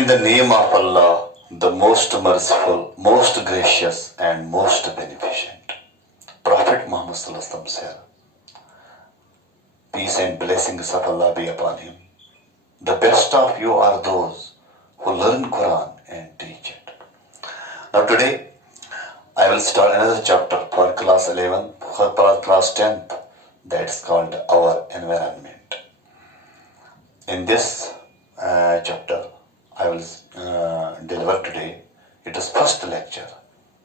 In the name of Allah, the most merciful, most gracious and most beneficent. Prophet Muhammad said, peace and blessings of Allah be upon him. The best of you are those who learn Quran and teach it. Now today, I will start another chapter for class 11, for class 10th, that's called Our Environment. In this chapter, I will deliver today, it is first lecture,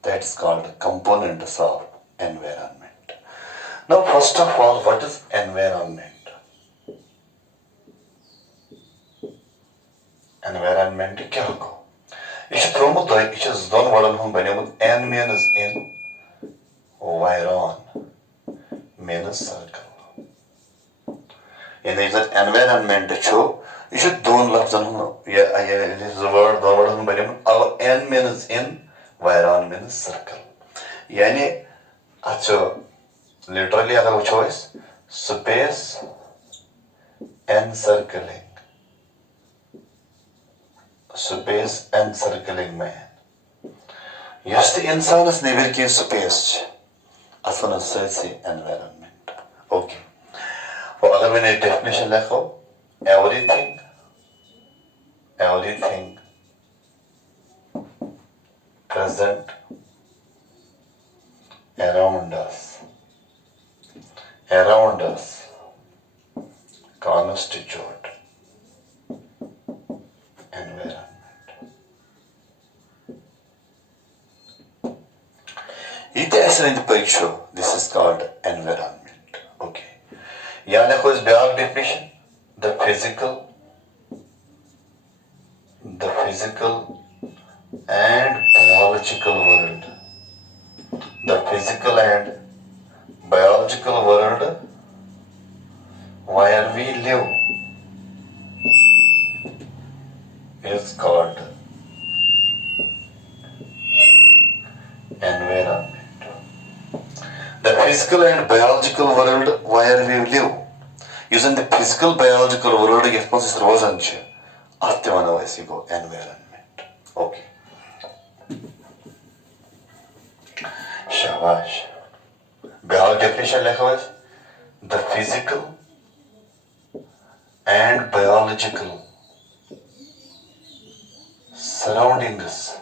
that's called Components of Environment. Now first of all, what is environment? Environment क्या होगा? इसे थ्रोमुत है, इसे दोन वर्डन हम बनेमुत. En means in, environ means circle. यानी इसे environment छो, इसे दोन लफ्ज़न हम ये word दोन वर्ड हम बनेमुत. अब en means in, environ means circle. यानी अच्छा literally अगर वो choice space encircling. Space encircling man. Yes, the insan is never in space. As one as environment. Okay. For other when a definition like everything present around us constitute environment. This is called environment. Okay. Here is the definition. The physical and biological world. The physical and biological world where we live is called environment. The physical and biological world where we live. Using the physical biological world, yes, is rosanche. Atyavana vaisigo environment. Okay. Shabash. Biology definition lekha is the physical and biological surroundings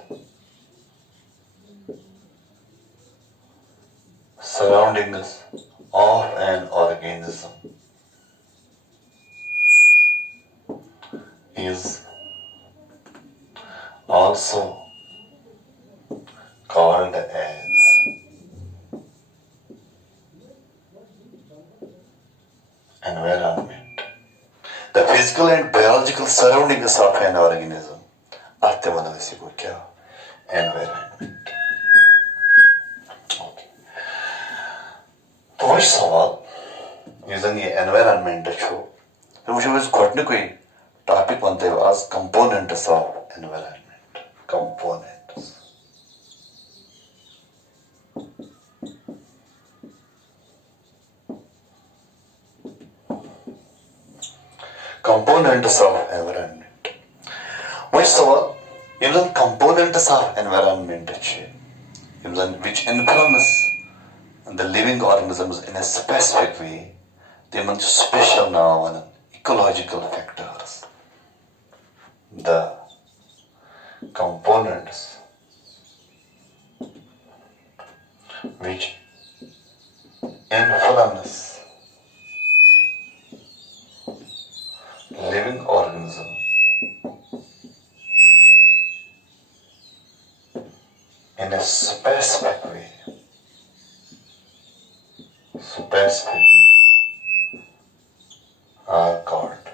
of an organism is also called as environment. The physical and biological surroundings of an organism. Environment. Okay. तो वही सवाल यूजन ये environment छो फिर मुझे बस घटने कोई टॉपिक बनते हैं आज components of environment. Components. Components of environment. वही सवाल यूजन components of environment छे यूजन which influence the living organisms in a specific way. They must special now and ecological factors. The components which influence living organism in a specific way are called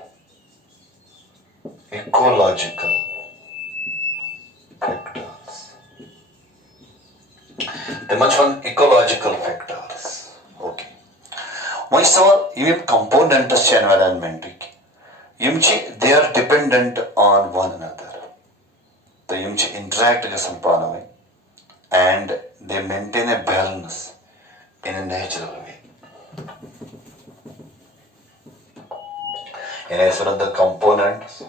ecological factors. The much one ecological factors. Okay. Why so even components of environment they are dependent on one another. They interact and they maintain a balance in a natural way. And as one of the components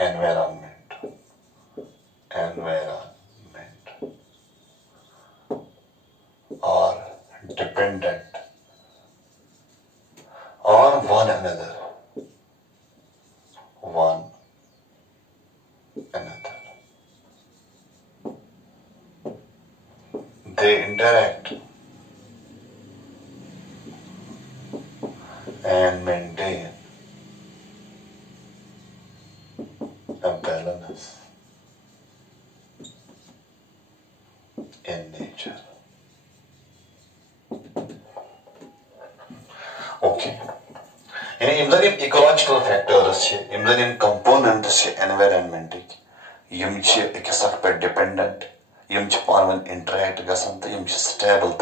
environment, are dependent on one another, They interact and maintain a balance in nature. Okay. Yani ecological factors, components environment, dependent, interact stable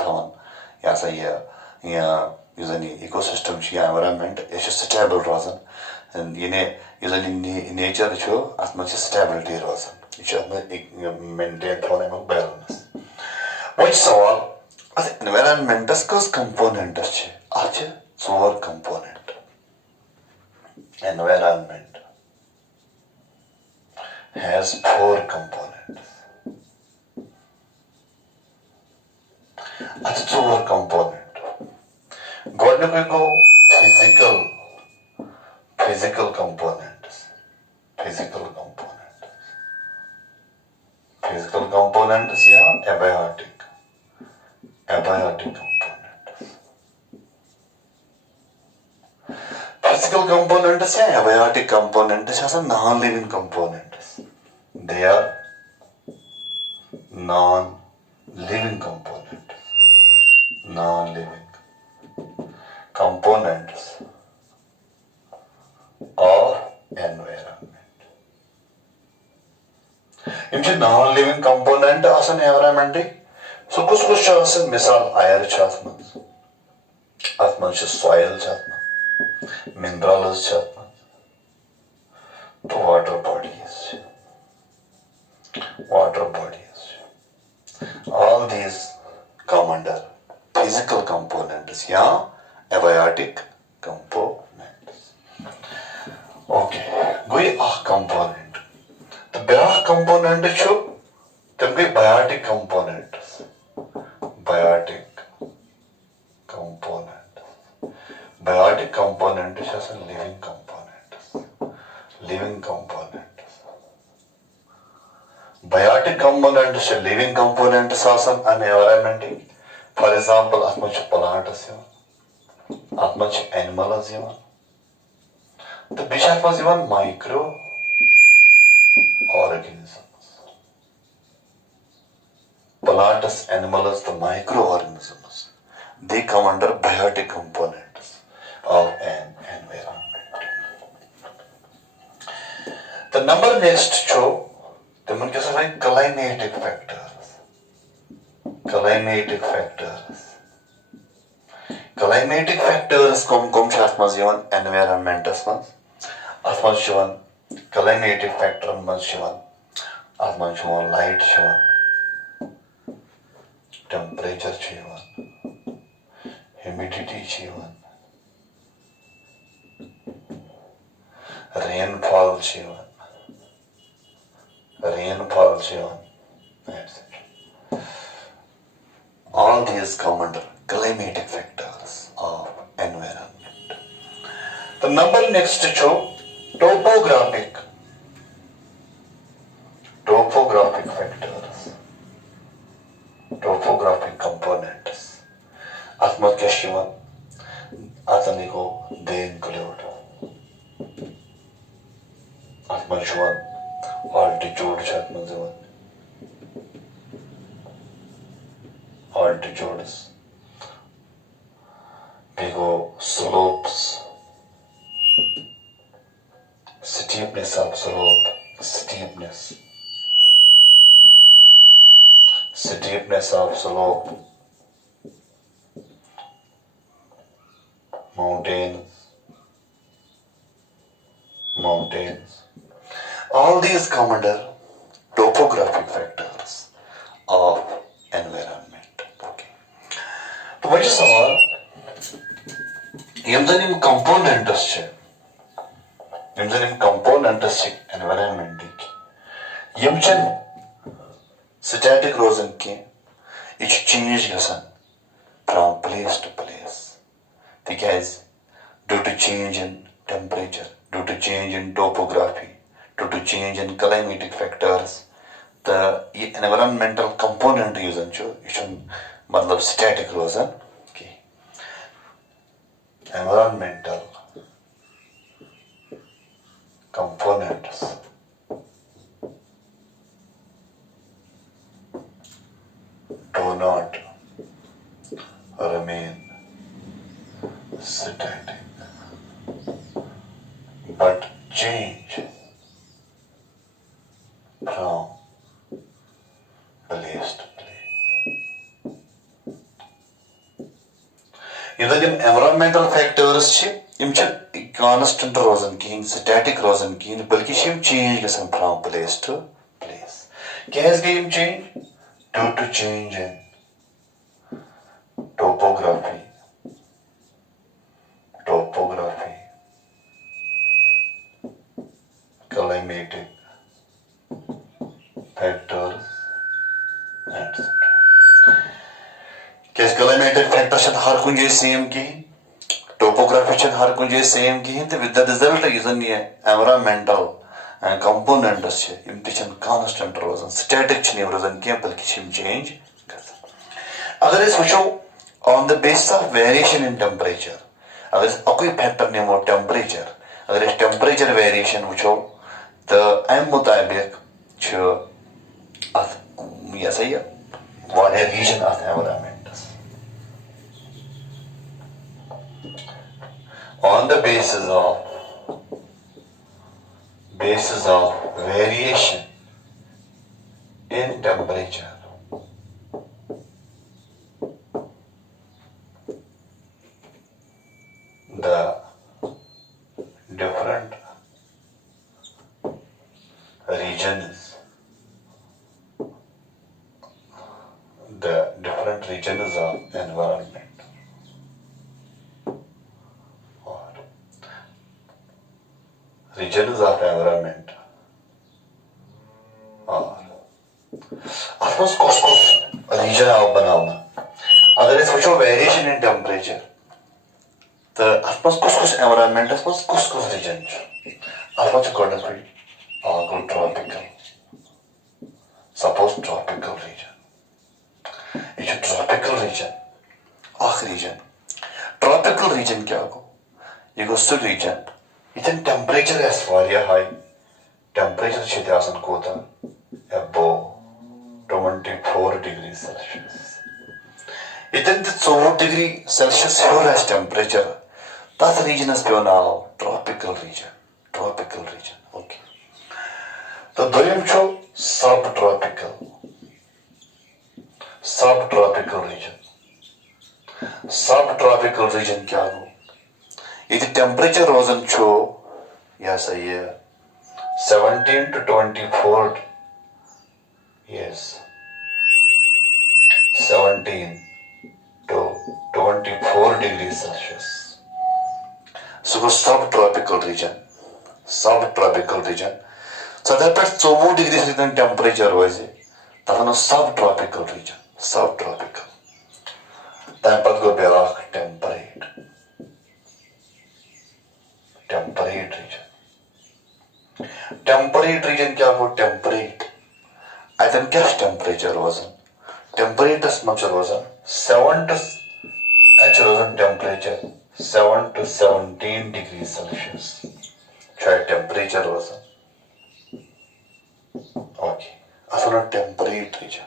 ecosystem environment stable and nature stability maintain balance. Which environment components four component. Environment has four components. That's four component. God go physical components. Physical components abiotic components. Physical components abiotic components are non-living components. They are non-living components. Of environment. Non-living component as an environment. So, कुछ मिसाल air soil minerals to water bodies. All these come under physical components, abiotic components. Okay, going component. The biotic component is biotic components. Biotic component is a living component. Biotic component is a living component is an environment. For example, as much plants, as much animals, the bishop was even micro organisms. Plants, animals, the microorganisms, they come under biotic components of an environment. The number next show the climatic factors. Climatic factors come environment climatic factor light temperature humidity rainfall etc. All these come under climatic factors of environment. The number next to show topographic factors, topographic components. Atmat Kashivan, Atanigo, they include Atman Shuan, altitude Chatmazavan, altitudes, Bigo slopes, steepness of slope, steepness of slope, mountains. All these come under topographic factors of environment. Okay. So what is our component یِم زَن یِم components چھِ ایٚنوَرانمٮ۪نٹٕکۍ یِم چھِنہٕ static روزان کینٛہہ یہِ چھُ چینج گژھان فرام پلیس ٹُو پلیس تِکیازِ due to change in temperature due to change in topography due to change in climatic factors تہٕ یہِ ایٚنوَرانمٮ۪نٹل کمپوننٹ یُس زَن چھُ یہِ چھُنہٕ مطلب سٹیٹِک روزان کینٛہہ ایٚنوَرانمٮ۪نٹل components do not remain static but change from place to place. یِم environmental factors چھِ یِم چھِ کانسٹنٹ روزان کِہیٖنۍ سٹیٹِک روزان کِہیٖنۍ بلکہِ چھِ یِم چینج گژھان فرام پلیس ٹُو پلیس کیازِ گٔے یِم change due to change in topography climatic factors et cetera کیازِ کلایمیٹِک فیکٹر چھنہٕ ہر کُنہِ جایہِ سیم کِہیٖنۍ ٹوپوگرافی چھنہٕ ہر کُنہِ جایہِ سیم کِہیٖنۍ تہٕ وِد د رِزلٹ یُس زن یہِ ایٚنوَرانمٮ۪نٹل کمپوننٹس چھِ یِم تہِ چھنہٕ کانسٹنٹ روزان سٹیٹِک چھِنہٕ یِم روزان کینٛہہ بلکہِ چھِ یِم چینج گژھان اگر أسۍ وٕچھو on the basis of variation in temperature اگر أسۍ اَکُے فیکٹر نِمو ٹیمپریچر اگر أسۍ ٹیمپریچر ویریشن وٕچھو تہٕ امہِ مُطابق چھُ اتھ یہِ ہسا یہِ واریاہ ریٖجن اتھ ایٚنوَرانمٮ۪نٹس on the basis of variation in temperature the different regions of environment regions of environment are اتھ منٛز کُس ریٖجن آو بناونہٕ اگر أسۍ وٕچھو ویریشن اِن ٹیمپریچر تہٕ اتھ منٛز کُس ایٚنوَرانمٮ۪نٹس منٛز کُس ریٖجن چھُ اتھ منٛز چھُ گۄڈنیٚتھٕے اکھ گوٚو ٹراپِکل سپوز ٹراپِکل ریٖجن یہِ چھُ ٹراپِکل ریٖجن اکھ ریٖجن ٹراپِکل ریٖجن کیاہ گوٚو یہِ گوٚو سُہ ریٖجن ییٚتٮ۪ن ٹیمپریچر آسہِ واریاہ ہاے ٹیمپریچر چھِ ییٚتہِ آسان کوٗتاہ ایبو 24 ڈگری سیلسیس ییٚتٮ۪ن تہِ 4 ڈگری سیلسیس ہیوٚر آسہِ ٹیمپریچر تتھ ریٖجنس پیوٚو ناو ٹراپِکل ریٖجن اوکے تہٕ دوٚیِم چھُ سب ٹراپِکل ریٖجن کیاہ گوٚو ییٚتہِ ٹیمپریچر روزان چھُ یہِ ہسا یہِ 17 to 24 yes 17 to 24 degrees Celsius سُہ گوٚو سب ٹراپِکل ریٖجن ژۄدہ پٮ۪ٹھ 24 ڈگری ییٚتٮ۪ن ٹیمپریچر روزِ تتھ وَنو سب ٹراپِکل ریٖجن تمہِ پتہٕ گوٚو بیٛاکھ ٹیمپریٹ ریٖجن کیاہ گوٚو ٹیمپریٹ اتٮ۪ن کیاہ چھُ ٹیمپریچر روزان ٹیمپریٹس منٛز چھُ روزان 7 to 17 ڈگری سیلسیس چھُ اتہِ ٹیمپریچر روزان اوکے اتھ وَنو ٹیمپریٹ ریٖجن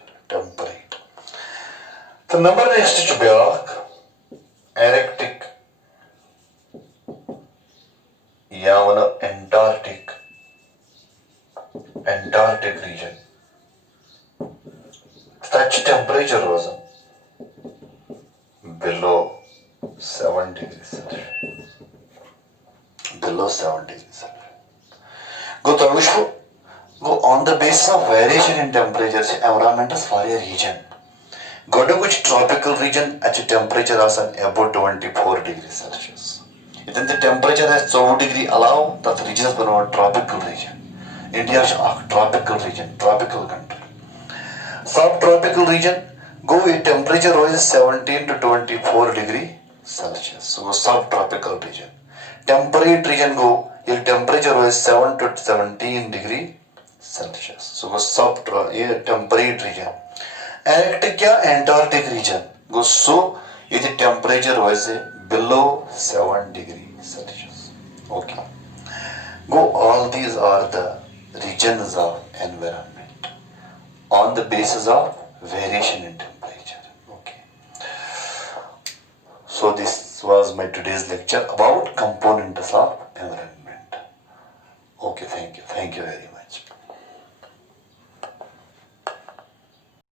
تہٕ نمبر نیکسٹ چھُ بیٛاکھ ایرکٹِک یا وَنو اینٹارکٹِک ریٖجن تَتہِ چھُ ٹیمپریچر روزان بِلو 7 ڈگری سیلسیس گوٚو تۄہہِ وٕچھو گوٚو on the basis of variation in temperature چھِ ایٚنوَرانمٮ۪نٹس واریاہ ریٖجن گۄڈنیُکُے چھُ ٹراپِکل ریٖجن اتہِ چھُ ٹیمپریچر آسان above 24 degree Celsius Then the temperature has 4 degree allow that region is a tropical region. India is a tropical region, tropical country. Subtropical region, go a temperature rises 17 to 24 degree Celsius. So subtropical region. Temperate region go, your temperature rises 7 to 17 degree Celsius. So temperate region. Arctic या Antarctic region go so if the temperature rises below 7 degree Celsius. Okay. Go all these are the regions of environment on the basis of variation in temperature. Okay. So this was my today's lecture about components of